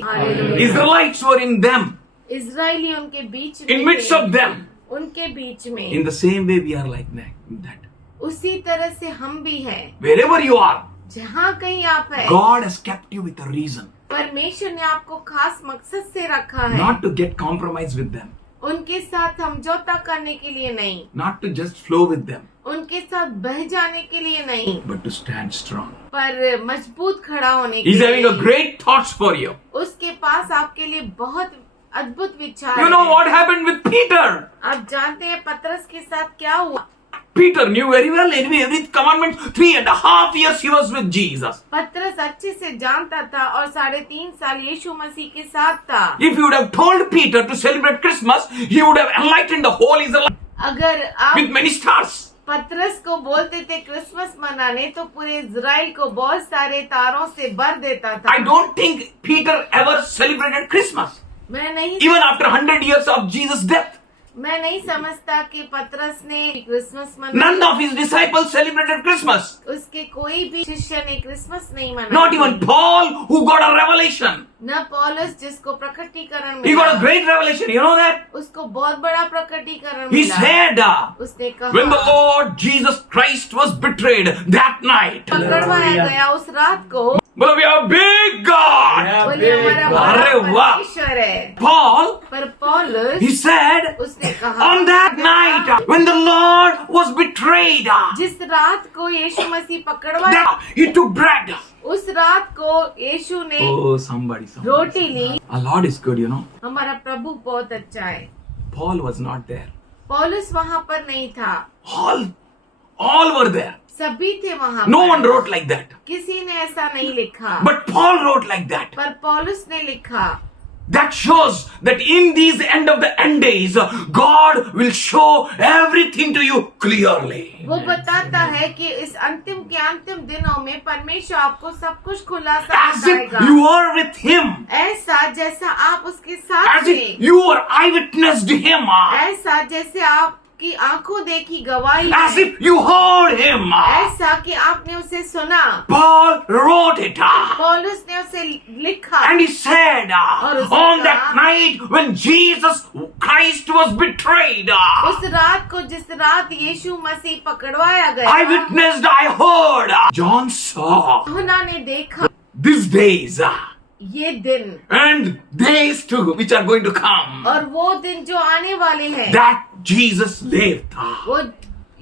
Israelites were in them, Israeli उनके बीच में in midst थे, of them. उनके बीच में। In the same way we are like that. उसी तरह से हम भी हैं। Wherever you are, जहाँ कहीं आप हैं, God has kept you with a reason, परमेश्वर ने आपको खास मकसद से रखा है। not to get compromised with them, उनके साथ समझौता करने के लिए नहीं, not to just flow with them, उनके साथ बह जाने के लिए नहीं, but to stand strong. पर मजबूत खड़ा होने के He's having a लिए। great thoughts for you. उसके पास आपके लिए बहुत अद्भुत विचार You know हैं। what happened with Peter? आप जानते हैं पतरस के साथ क्या हुआ? Peter knew very well every commandment. 3.5 years he was with Jesus. पतरस अच्छे से जानता था और 3.5 साल यीशु मसीह के साथ था। If you would have told Peter to celebrate Christmas, he would have enlightened the whole Israel अगर आप with many stars. पतरस को बोलते थे क्रिसमस मनाने तो पूरे इज़राइल को बहुत सारे तारों से भर देता था। I don't think Peter ever celebrated Christmas. मैं नहीं Even after 100 years of Jesus' death. मैं नहीं समझता कि पतरस ने क्रिसमस मनाया। None of his disciples celebrated Christmas. उसके कोई भी शिष्य ने क्रिसमस नहीं मनाया। Not even Paul, who got a revelation. न पौलुस जिसको प्रकटीकरण He got a मिला, great revelation. You know that? उसको बहुत बड़ा प्रकटीकरण He मिला। said, उसने when the कहा Lord Jesus Christ was betrayed that night. पकड़वाया गया उस रात को। But we have big God. बोले हमारा बड़ा अरे वाह। परमेश्वर है। Paul, पर पौलुस he said, उसने कहा on that night when the Lord was betrayed, जिस रात को यीशु मसीह पकड़वाया, that he took bread. उस रात को यीशु ने Oh, somebody. Roti Lee. Our Lord is good, you know. हमारा प्रभु बहुत अच्छा है। Paul was not there. पौलुस वहाँ पर नहीं था, All were there. सभी थे वहाँ No पर। one wrote like that. किसी ने ऐसा नहीं लिखा, But Paul wrote like that. पर पौलुस ने लिखा। That shows that in these end of the end days, God will show everything to you clearly. वो बताता है कि इस अंतिम के अंतिम दिनों में परमेश्वर आपको सब कुछ खुलासा As if बताएगा। you are with Him. ऐसा जैसा आप उसके साथ As if थे, you are eyewitness to Him. ऐसा जैसे आपकी आंखों देखी गवाही As है, if you heard Him. ऐसा कि आपने उसे सुना। Paul wrote it. पौलुस ने उसे लिखा And he said, और उसने on कहा, that night when Jesus Christ was betrayed, उस रात को जिस रात यीशु मसीह पकड़वाया गया, I witnessed, I heard, John saw यूहन्ना ने देखा these days ये दिन and days too which are going to come, और वो दिन जो आने वाले हैं, that Jesus lived. वो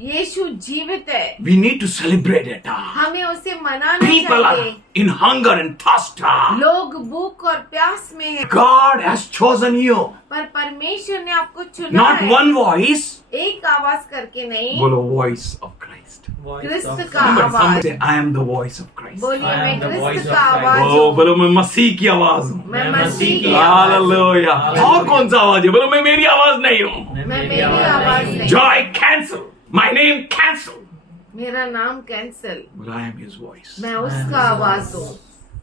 यीशु जीवित है। We need to celebrate it. हमें उसे मनाना People चाहिए। are in hunger and thirst. लोग भूख और प्यास में हैं, God has chosen you. पर परमेश्वर ने आपको चुना Not है। one voice. एक आवाज करके नहीं, Bolo, voice of Christ. क्रिस्त का Somebody आवाज। say, I am the voice of Christ. बोलिए I am मैं the voice क्रिस्त of का Christ. आवाज ओ हूँ। बोलो मैं मसीह की आवाज हूँ। मैं मसीह की आवाज हूँ। हालेलुया। और कौन सा आवाज है? बोलो मैं मेरी आवाज नहीं हूँ। मैं मेरी आवाज नहीं, Joy cancel. My name cancel. मेरा नाम cancel, But I am His voice. मैं उसका आवाज हूँ।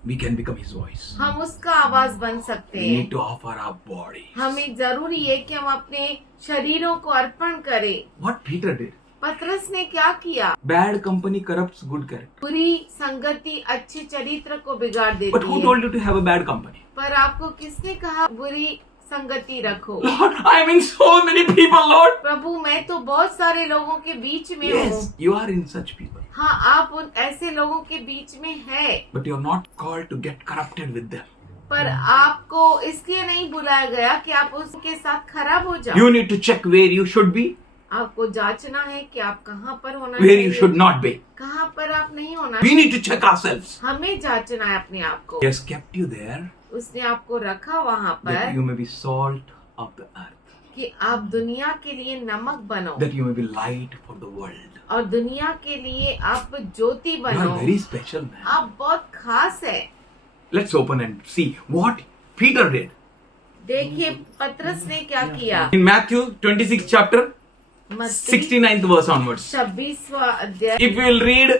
We can become His voice. हम उसका आवाज बन सकते We हैं। need to offer our body. हमें जरूरी है कि हम अपने शरीरों को अर्पण करें। What Peter did. पतरस ने क्या किया? Bad company corrupts good character. बुरी संगति अच्छे चरित्र को बिगाड़ But देती who है। told you to have a bad company? पर आपको किसने कहा बुरी संगति रखो? Lord, I am in so many people, Lord. प्रभु मैं तो बहुत सारे लोगों के बीच में हूँ। Yes, you are in such people. हाँ, आप उन ऐसे लोगों के बीच में है, But you are not called to get corrupted with them. पर आपको इसलिए नहीं बुलाया गया कि आप उसके साथ खराब हो जाओ। You need to check where you should be, आपको जांचना है कि आप कहाँ पर होना where you चाहिए, should not be. कहाँ पर आप नहीं होना We चाहिए। need to check ourselves. हमें जांचना है अपने आप को। He has kept you there उसने आपको रखा वहाँ that पर you may be salt of the earth, कि आप दुनिया के लिए नमक बनो that you may be light for the world. और दुनिया के लिए आप ज्योति You बनो। are very special, man. आप बहुत खास है। Let's open and see what Peter did. देखिए पतरस ने क्या किया। In Matthew 26 chapter, 69th verse onwards. 26वां अध्याय, If we will read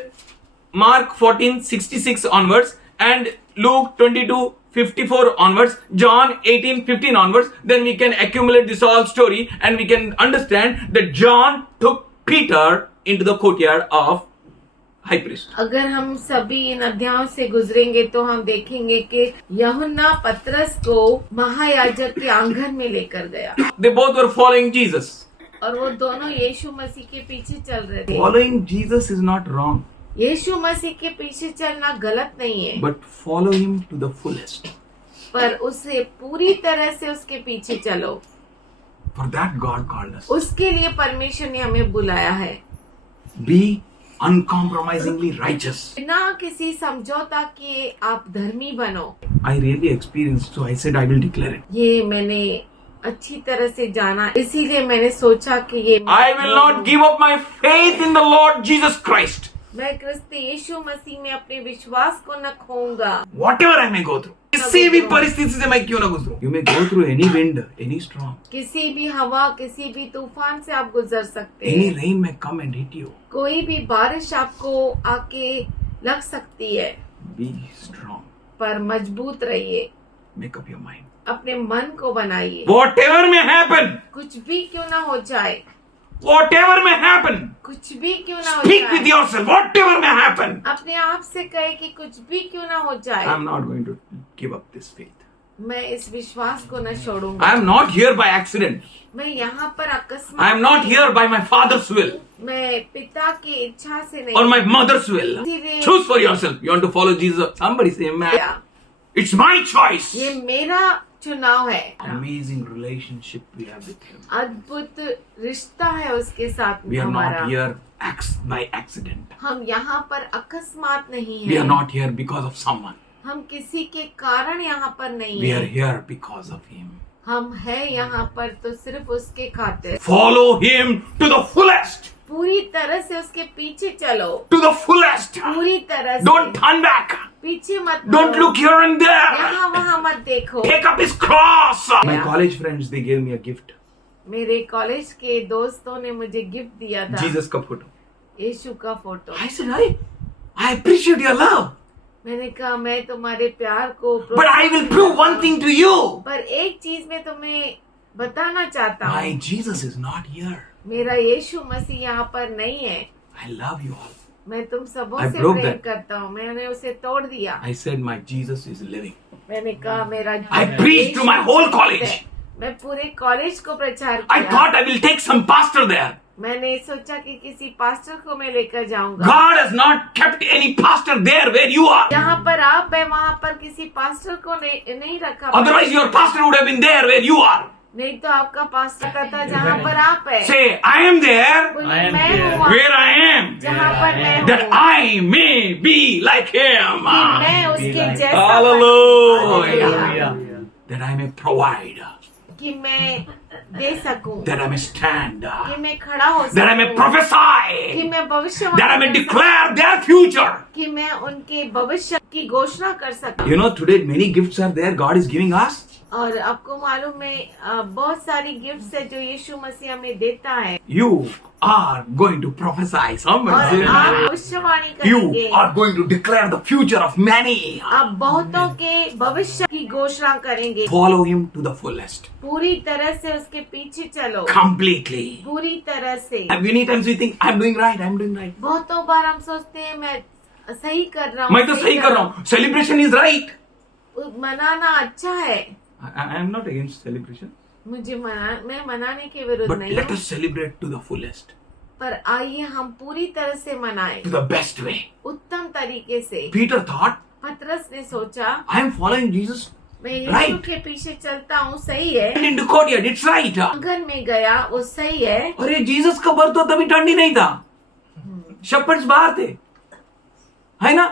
Mark 14:66 onwards and Luke 22:54 onwards, John 18:15 onwards, then we can accumulate this whole story and we can understand that John took Peter into the courtyard of high priest. अगर हम सभी इन अध्यायों से गुजरेंगे तो हम देखेंगे कि यूहन्ना पतरस को महायाजक के आंगन में लेकर गया। They both were following Jesus. और वो दोनों यीशु मसीह के पीछे चल रहे थे। Following Jesus is not wrong, यीशु मसीह के पीछे चलना गलत नहीं है, but follow him to the fullest. पर उसे पूरी तरह से उसके पीछे चलो। For that God called us. उसके लिए परमेश्वर ने हमें बुलाया है। Be uncompromisingly righteous. बिना किसी समझौता किए आप धर्मी बनो। I really experienced, so I said I will declare it. ये मैंने अच्छी तरह से जाना, इसीलिए मैंने सोचा कि ये I will not give up my faith in the Lord Jesus Christ. मैं क्रिस्त यीशु मसीह में अपने विश्वास को न खोऊंगा। Whatever I may go through. किसी भी परिस्थिति से मैं क्यों ना गुजरूं. You may go through any wind, any storm. किसी भी हवा, किसी भी तूफान से आप गुजर सकते Any हैं। rain may come and hit you. कोई भी बारिश आपको आके लग सकती है, Be strong. पर मजबूत रहिए। Make up your mind. अपने मन को बनाइए। Whatever may happen. कुछ भी क्यों ना हो जाए, Whatever may happen. कुछ भी क्यों ना हो Speak with जाए, yourself. Whatever may happen. अपने आप से कहे कि कुछ भी क्यों ना हो जाए, I am not going to give up this faith. मैं इस विश्वास को न छोड़ूंगा। I am not here by accident. मैं यहाँ पर अकस्मात I am not here by my father's will मैं पिता की इच्छा से नहीं or my mother's will. इसीलिए Choose for yourself. You want to follow Jesus? Somebody say, man, it's my choice. ये मेरा चुनाव है। Amazing relationship we have with him. अद्भुत रिश्ता है उसके साथ We are हमारा। not here by accident. हम यहाँ पर अकस्मात नहीं We are हैं। not here because of someone. हम किसी के कारण यहाँ पर नहीं We are हैं। here because of him. हम हैं यहाँ पर तो सिर्फ उसके खातिर। Follow him to the fullest. पूरी तरह से उसके पीछे चलो, To the fullest. पूरी तरह से। Don't turn back. पीछे मत Don't मुड़ो। look here and there. यहाँ वहाँ मत देखो। Take up his cross. My college friends, they gave me a gift. मेरे कॉलेज के दोस्तों ने मुझे गिफ्ट दिया था, Jesus का photo. यीशु का photo. I said, I appreciate your love. मैंने कहा मैं तुम्हारे प्यार को But I will prove one thing to you. पर एक चीज मैं तुम्हें बताना चाहता My हूँ, Jesus is not here. मेरा यीशु मसीह यहाँ पर नहीं है। I love you all. मैं तुम सबों I से broke प्रेम that. करता हूँ। मैंने उसे तोड़ दिया। I said, my Jesus is living. मैंने कहा मेरा I preached to my whole college. मैं पूरे कॉलेज को प्रचार I किया। thought I will take some pastor there. मैंने सोचा कि किसी पास्टर को मैं लेकर जाऊंगा। God has not kept any pastor there where you are. जहाँ पर आप है वहाँ पर किसी पास्टर को नहीं रखा। Otherwise, your pastor would have been there where you are. नहीं तो आपका पास्टर था जहाँ पर आप है। Say, I am there बोलिए, मैं हूँ वहाँ where I am, जहाँ पर मैं हूँ, that I may be like him. कि मैं उसके जैसा Hallelujah. बनूं, That I may provide. कि मैं दे सकूं, That I may stand. कि मैं खड़ा हो That I may सकूं, कि prophesy. मैं भविष्य That I may declare their future. कि मैं उनके भविष्य की घोषणा कर सकूं। You know, today many gifts are there God is giving us. और आपको मालूम है बहुत सारी गिफ्ट्स है जो यीशु मसीह हमें देता है। You are going to prophesy. Somebody और say, आप भविष्यवाणी you करेंगे, are going to declare the future of many. आप बहुतों के भविष्य की घोषणा करेंगे। Follow him to the fullest. पूरी तरह से उसके पीछे चलो, Completely. पूरी तरह से। And many times we think, I'm doing right, I'm doing right. बहुतों बार हम सोचते हैं मैं सही कर रहा हूँ, मैं तो सही कर रहा हूँ. Celebration is right. मनाना अच्छा है। I am not against celebration. मैं मनाने के विरुद्ध But नहीं let हूँ, us celebrate to the fullest. पर आइए हम पूरी तरह से मनाएं, To the best way. उत्तम तरीके से। Peter thought, पतरस ने सोचा I am following Jesus. मैं यीशु Right. के पीछे चलता हूँ, सही है। And into courtyard, it's right. आंगन में गया, वो सही है। अरे जीसस का बर्थ तो तभी ठंडी नहीं था, शेपर्ड्स बाहर थे, है ना?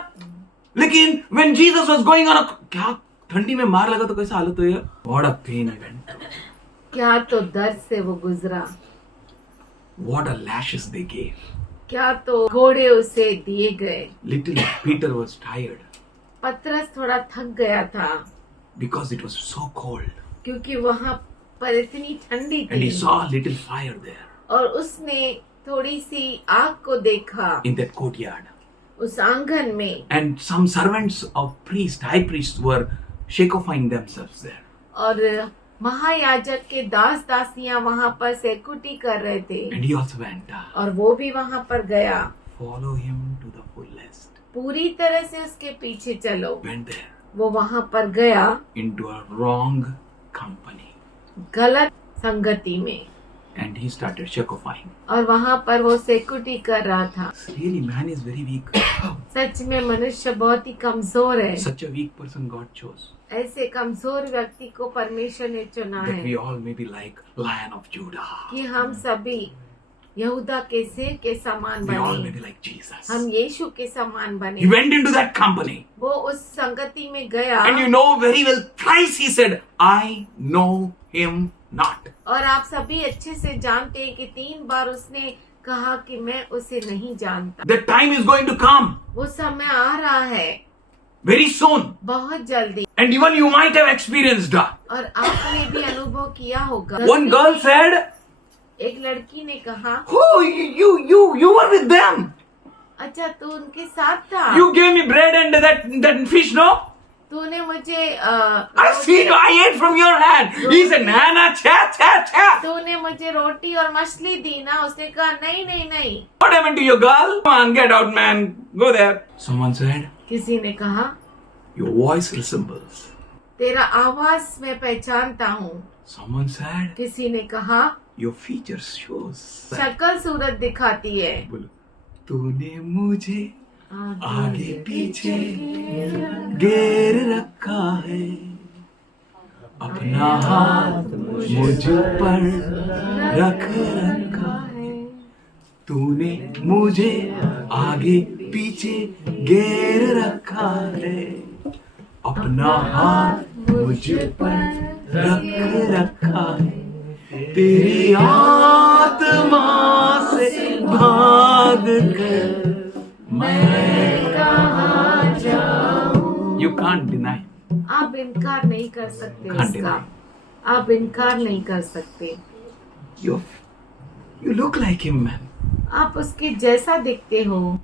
लेकिन when Jesus was going on a, क्या ठंडी में मार लगा तो कैसा हालत हुई? What a pain event. क्या तो दर्द से वो गुजरा, What a lashes they gave. क्या तो घोड़े उसे दिए गए। Little Peter was tired पतरस थोड़ा थक गया था because it was so cold क्योंकि वहाँ पर इतनी ठंडी and he थी, saw a little fire there और उसने थोड़ी सी आग को देखा in that courtyard. उस आंगन में, And some servants of priest, high priests were shakofying themselves there. और महायाजक के दास दासियां वहाँ पर सेकुटी कर रहे थे, And he also went. और वो भी वहाँ पर गया। Follow him to the fullest. पूरी तरह से उसके पीछे चलो। Went there वो वहाँ पर गया into a wrong company. गलत संगति में। and he started shakofying. और वहाँ पर वो सेकुटी कर रहा था। Really, man is very weak. सच में मनुष्य बहुत ही कमजोर है। Such a weak person God chose. ऐसे कमजोर व्यक्ति को परमेश्वर ने चुना That है we all may be like Lion of Judah. कि हम सभी यहूदा के सिर के समान We all may बने, be like Jesus. हम यीशु के समान He बने। went into that company. वो उस संगति में गया And you know very well, thrice he said, I know him not. और आप सभी अच्छे से जानते हैं कि 3 बार उसने कहा कि मैं उसे नहीं जानता। The time is going to come वो समय आ रहा है very soon. बहुत जल्दी, And even you might have experienced that. और आपने भी अनुभव किया होगा। One girl said, एक लड़की ने कहा, oh, you were with them. अच्छा तू उनके साथ था, You gave me bread and that fish, no? तूने मुझे I seen you, I ate from your hand. He said, Nana, cha. तूने मुझे रोटी और मछली दी ना। उसने कहा नहीं नहीं नहीं। What happened to your girl? Come on, get out, man. Go there. Someone said, किसी ने कहा your voice resembles. तेरा आवाज मैं पहचानता हूँ। Someone said, किसी ने कहा your features shows. शक्ल सूरत दिखाती है। बोलो, तूने मुझे आगे पीछे घेर रखा है, अपना हाथ मुझ पर रख रखा है, तूने मुझे आगे पीछे घेर रखा है, अपना हाथ मुझ पर रख रखा है, तेरी आत्मा से भाग कर मैं कहाँ जाऊं। You can't deny. आप इनकार नहीं कर सकते Can't इसका, deny. आप इनकार नहीं कर सकते। You look like him, man. आप उसके जैसा दिखते हो,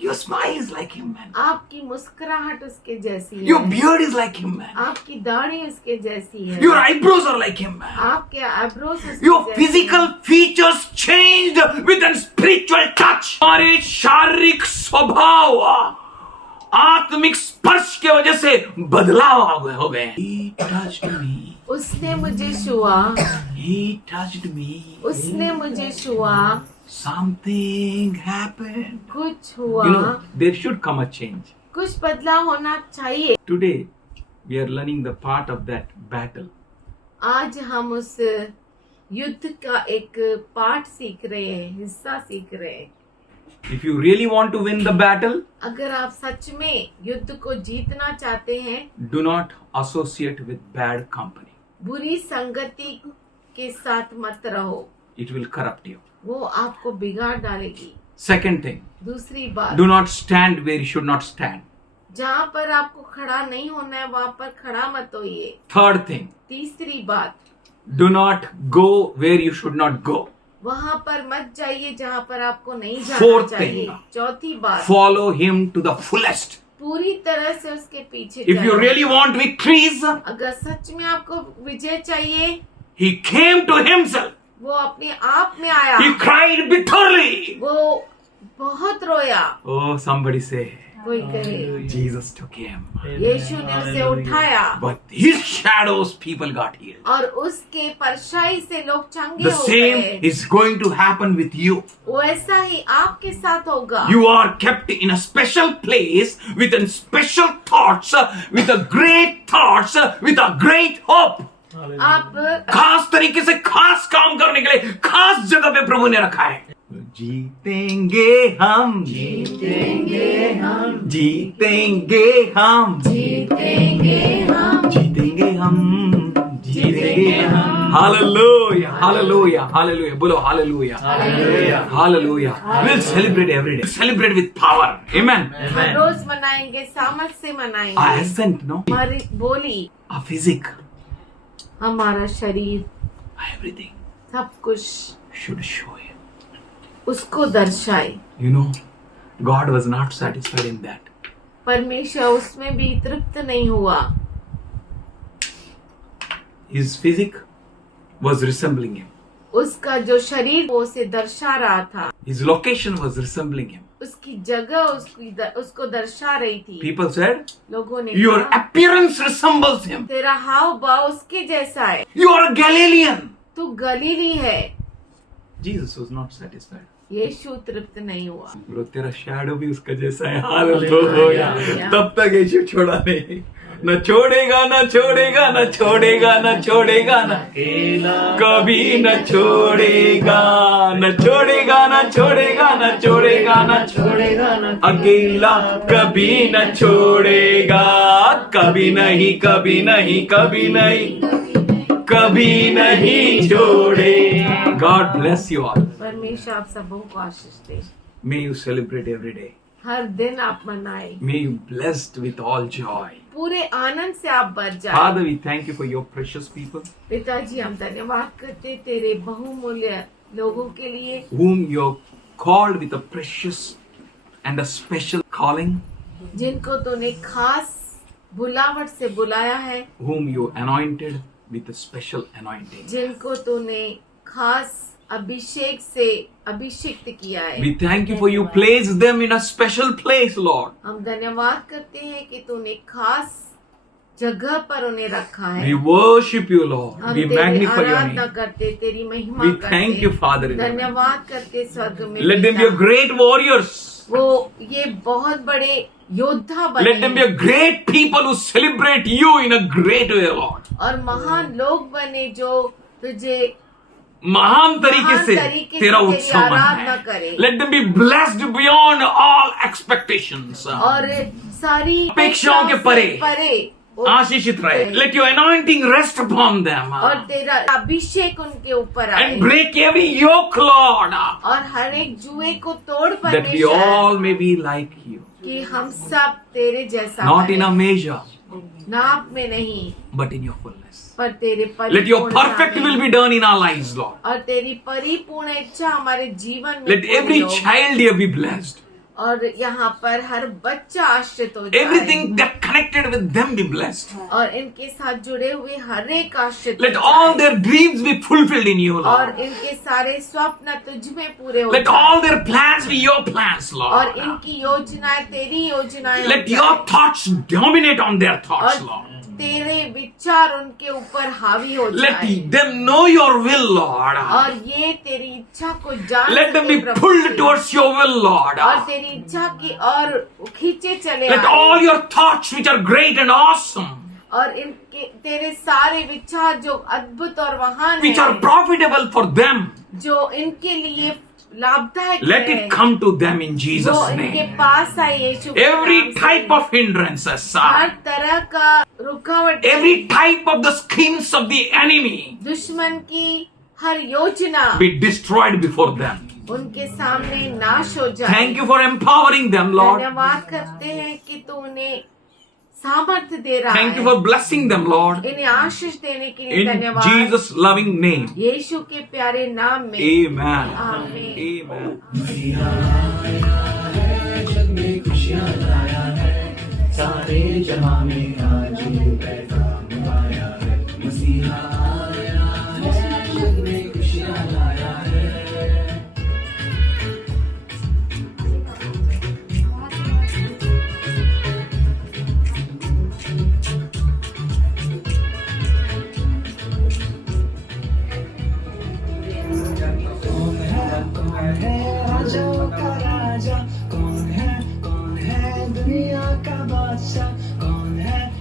Your smile is like him, man. आपकी मुस्कुराहट उसके जैसी Your है, beard is like him, man. आपकी दाढ़ी उसके जैसी है, Your eyebrows are like him, man. आपके आईब्रोज उसके Your जैसे physical हैं। features changed with a spiritual touch. हमारे शारीरिक स्वभाव आत्मिक स्पर्श की वजह से बदलाव हो गए। He touched me. उसने मुझे छुआ, He touched me. उसने मुझे छुआ, Something happened. कुछ हुआ, You know, there should come a change. कुछ बदलाव होना चाहिए। Today, we are learning the part of that battle. आज हम उस युद्ध का एक पार्ट सीख रहे हैं, हिस्सा सीख रहे हैं। If you really want to win the battle, अगर आप सच में युद्ध को जीतना चाहते हैं, do not associate with bad company. बुरी संगति के साथ मत रहो, It will corrupt you. वो आपको बिगाड़ डालेगी। Second thing, दूसरी बात, do not stand where you should not stand. जहाँ पर आपको खड़ा नहीं होना है वहाँ पर खड़ा मत होइए। Third thing, तीसरी बात, do not go where you should not go. वहाँ पर मत जाइए जहाँ पर आपको नहीं जाना Fourth चाहिए। thing, चौथी बात, follow him to the fullest. पूरी तरह से उसके पीछे If you चलो। really want victories, अगर सच में आपको विजय चाहिए, he came to himself. वो अपने आप में आया, He cried bitterly. वो बहुत रोया। Oh, somebody say, कोई कहे Jesus took him. यीशु ने उसे उठाया But his shadows, people got healed. और उसके परछाई से लोग चंगे The हो same गए। is going to happen with you. वैसा ही आपके साथ होगा। You are kept in a special place with a special thoughts, with a great thoughts, with a great hope. आप खास तरीके से खास काम करने के लिए खास जगह पे प्रभु ने रखा है। जीतेंगे हम, जीतेंगे हम, जीतेंगे हम, जीतेंगे हम, जीतेंगे हम, जीतेंगे हम। हालेलुया, हालेलुया, हालेलुया, बोलो hallelujah, hallelujah, hallelujah. We'll celebrate every day. Celebrate with power. Amen. हर रोज मनाएंगे, सामर्थ से मनाएंगे। Our accent, no? हमारी बोली, Our physique, हमारा शरीर, everything सब कुछ should show it. उसको दर्शाए। You know, God was not satisfied in that. परमेश्वर उसमें भी तृप्त नहीं हुआ। His physique was resembling him. उसका जो शरीर वो उसे दर्शा रहा था, His location was resembling him. उसकी जगह उसको दर्शा रही थी। People said, लोगों ने your कहा, appearance resembles him. तेरा हाव भाव उसके जैसा है, You are a Galilean. तू गलीली है। Jesus was not satisfied. यीशु तृप्त नहीं हुआ। ब्रो तेरा शैडो भी उसका जैसा है, हालत हो गया। तब तक यीशु छोड़ा नहीं, न छोड़ेगा न छोड़ेगा न छोड़ेगा न छोड़ेगा न कभी न छोड़ेगा, न छोड़ेगा न छोड़ेगा न छोड़ेगा न छोड़ेगा न अकेला कभी न छोड़ेगा, कभी नहीं कभी नहीं कभी नहीं कभी नहीं छोड़े। God bless you all. परमेश्वर आप सबों को आशीष दे। May you celebrate every day. हर दिन आप मनाए, May you blessed with all joy. पूरे आनंद से आप भर जाए। Father, we thank you for your precious people, पिताजी हम धन्यवाद करते तेरे बहुमूल्य लोगों के लिए, whom you have called with a precious and a special calling, जिनको तूने खास बुलावट से बुलाया है, whom you anointed with a special anointing. जिनको तूने खास अभिषेक से अभिषिक्त किया है। We thank you for you placed them in a special place, Lord. हम धन्यवाद करते हैं कि तूने खास जगह पर उन्हें रखा है। We worship you, Lord. हम We तेरी magnify your आराधना name. करते, तेरी महिमा We करते। thank you, Father, in heaven. धन्यवाद करते स्वर्ग में। Let them be a पिता। great warriors. वो ये बहुत बड़े योद्धा बने Let them be a great people who celebrate you in a great way, Lord. और महान लोग बने जो तुझे महान तरीके से तरीके से तेरा तेरी उत्सव आराधना मनाए। करे। Let them be blessed beyond all expectations. और सारी अपेक्षाओं के परे परे वो- आशीषित रहे। Let your anointing rest upon them. और तेरा अभिषेक उनके ऊपर आए And break every yoke, Lord. और हर एक जुए को तोड़ That we परमेश्वर, all may be like you. कि हम सब तेरे जैसा Not in बने। a measure, नाप में नहीं but in your fullness. पर तेरे Let your परिपूर्णता perfect में। will be done in our lives, Lord. और तेरी परिपूर्ण इच्छा हमारे जीवन में Let पूरी every हो। child here be blessed. और यहाँ पर हर बच्चा आश्रित हो जाए। Everything that connected with them be blessed. और इनके साथ जुड़े हुए हर एक आश्रित Let हो all जाए। their dreams be fulfilled in you, और Lord. इनके सारे स्वप्न तुझ में पूरे हो Let जाए। all their plans be your plans, और Lord. इनकी योजनाएं तेरी योजनाएं हो Let your जाए। thoughts dominate on their thoughts, और Lord. तेरे विचार उनके ऊपर हावी हो Let जाए। them know your will, Lord. और ये तेरी इच्छा को जान Let them सके be Prabhu pulled ji. towards your will, Lord. और तेरी इच्छा की और खींचे चले Let आए। all your thoughts, which are great and awesome, और इनके तेरे सारे विचार जो अद्भुत और महान which are हैं, profitable for them, जो इनके लिए लाभदायक let है, it come to them in वो Jesus' इनके name. पास आए यीशु के Every नाम से। type of hindrances, हर तरह का रुकावट, every type of the schemes of the enemy दुश्मन की हर योजना be destroyed before them. उनके सामने नाश हो जाए। Thank you for empowering them, Lord. धन्यवाद करते हैं कि तू उन्हें सामर्थ्य दे रहा Thank you है। for blessing them, Lord. इन्हें आशीष देने के लिए In धन्यवाद। Jesus' loving name. यीशु के प्यारे नाम में Amen. आमीन। Amen. जग में खुशियाँ लाया है, सारे जहां में आज पैगाम आया है। मसीहा आया है, जग में खुशियाँ लाया है। कौन है राजाओं का राजा, कौन है दुनिया का बादशाह, कौन है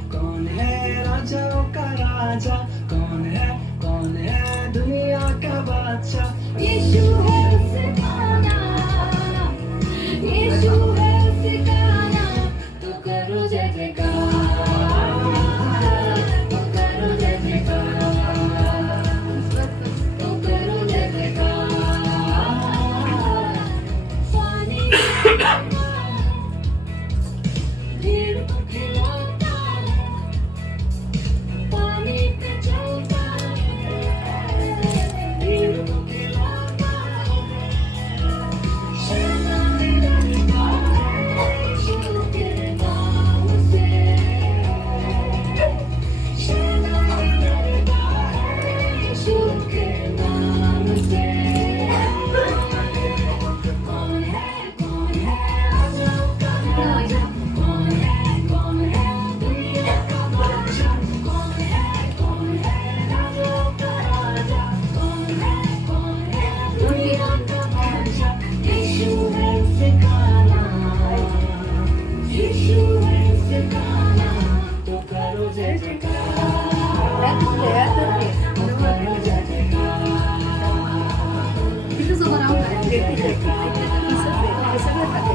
ठीक आहे ठीक आहे ठीक आहे. असं आहे, असं नका.